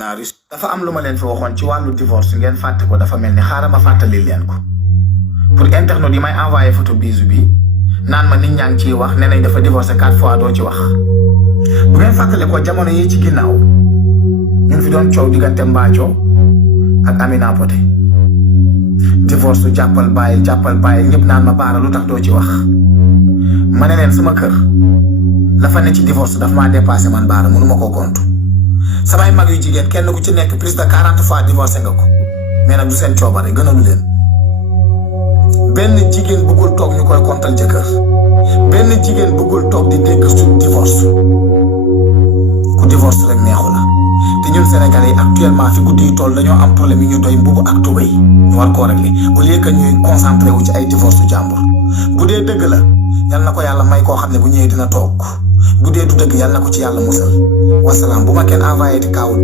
dafa am lu ma leen fi waxoon ci wàllu divorce ngeen fàtte ko dafa mel ni xaaral ma fàttali leen ko pour internet yi may envoyé photo bisu bi naan ma nit ñaa ngi ciy wax nee nañ dafa divorcé 4 fois doo ci wax bu ngeen fàttale ko jamono yi ci ginnaaw ñu fi doon coow diggante Mbathio ak Amina Poté divorce jàppal bàyyil ñëpp naan ma baara lu tax doo ci wax ma ne leen sama kër la fa ne ci divorce daf maa dépassé man baara mënu ma koo kontu samay mag yu jigéen kenn ku ci nekk plus de 40 fois divorcé nga ko mais nag du seen coobare gënalu leen benn jigéen bëggul toog ñu koy kontal jëkkër benn jigéen bëggul toog di dégg su divorce ku divorce rek neexu la te ñun Sénégalais yi actuellement fi guddi yi toll dañoo am problème yi ñu doy mbubu ak tubéy ñu war koo régler au lieu que ñuy concentré wu ci ay divorce su jàmbur bu dee dëgg la yal na ko yàlla may koo xam ne bu ñëwee dina toog bu dee du dëgg yal na ko ci yàlla musal wasalaam bu ma kenn envoyé di kaaw